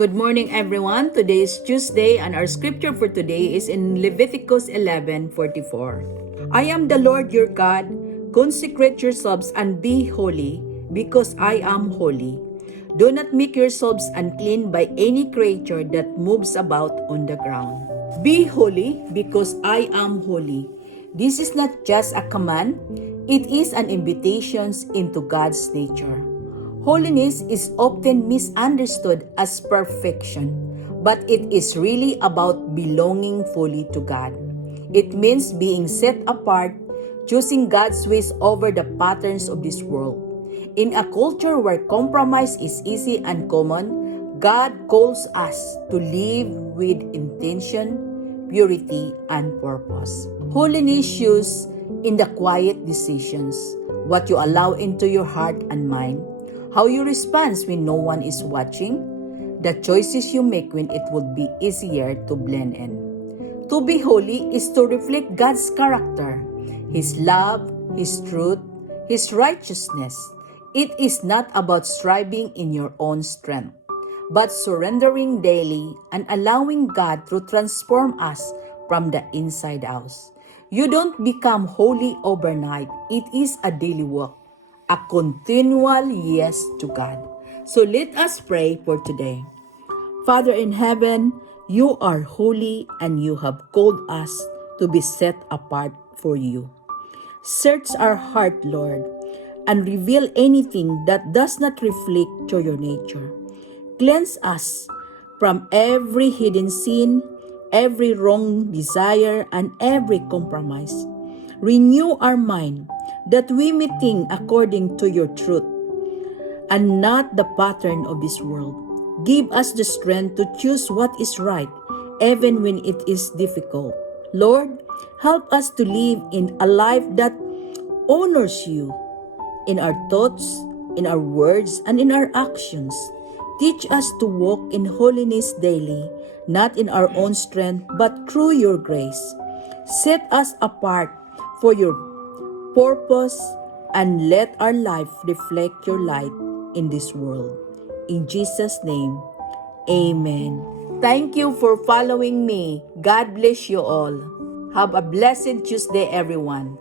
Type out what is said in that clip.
Good morning, everyone. Today is Tuesday, and our scripture for today is in Leviticus 11:44. I am the Lord your God. Consecrate yourselves and be holy, because I am holy. Do not make yourselves unclean by any creature that moves about on the ground. Be holy, because I am holy. This is not just a command, it is an invitation into God's nature. Holiness is often misunderstood as perfection, but it is really about belonging fully to God. It means being set apart, choosing God's ways over the patterns of this world. In a culture where compromise is easy and common, God calls us to live with intention, purity, and purpose. Holiness shows in the quiet decisions, what you allow into your heart and mind, how you respond when no one is watching, the choices you make when it would be easier to blend in. To be holy is to reflect God's character, His love, His truth, His righteousness. It is not about striving in your own strength, but surrendering daily and allowing God to transform us from the inside out. You don't become holy overnight. It is a daily work, a continual yes to God. So let us pray for today. Father in heaven, you are holy and you have called us to be set apart for you. Search our heart, Lord, and reveal anything that does not reflect to your nature. Cleanse us from every hidden sin, every wrong desire, and every compromise. Renew our mind that we may think according to your truth and not the pattern of this world. Give us the strength to choose what is right, even when it is difficult. Lord, help us to live in a life that honors you in our thoughts, in our words, and in our actions. Teach us to walk in holiness daily, not in our own strength, but through your grace. Set us apart for your purpose and let our life reflect your light in this world. In Jesus' name, amen. Thank you for following me. God bless you all. Have a blessed Tuesday, everyone.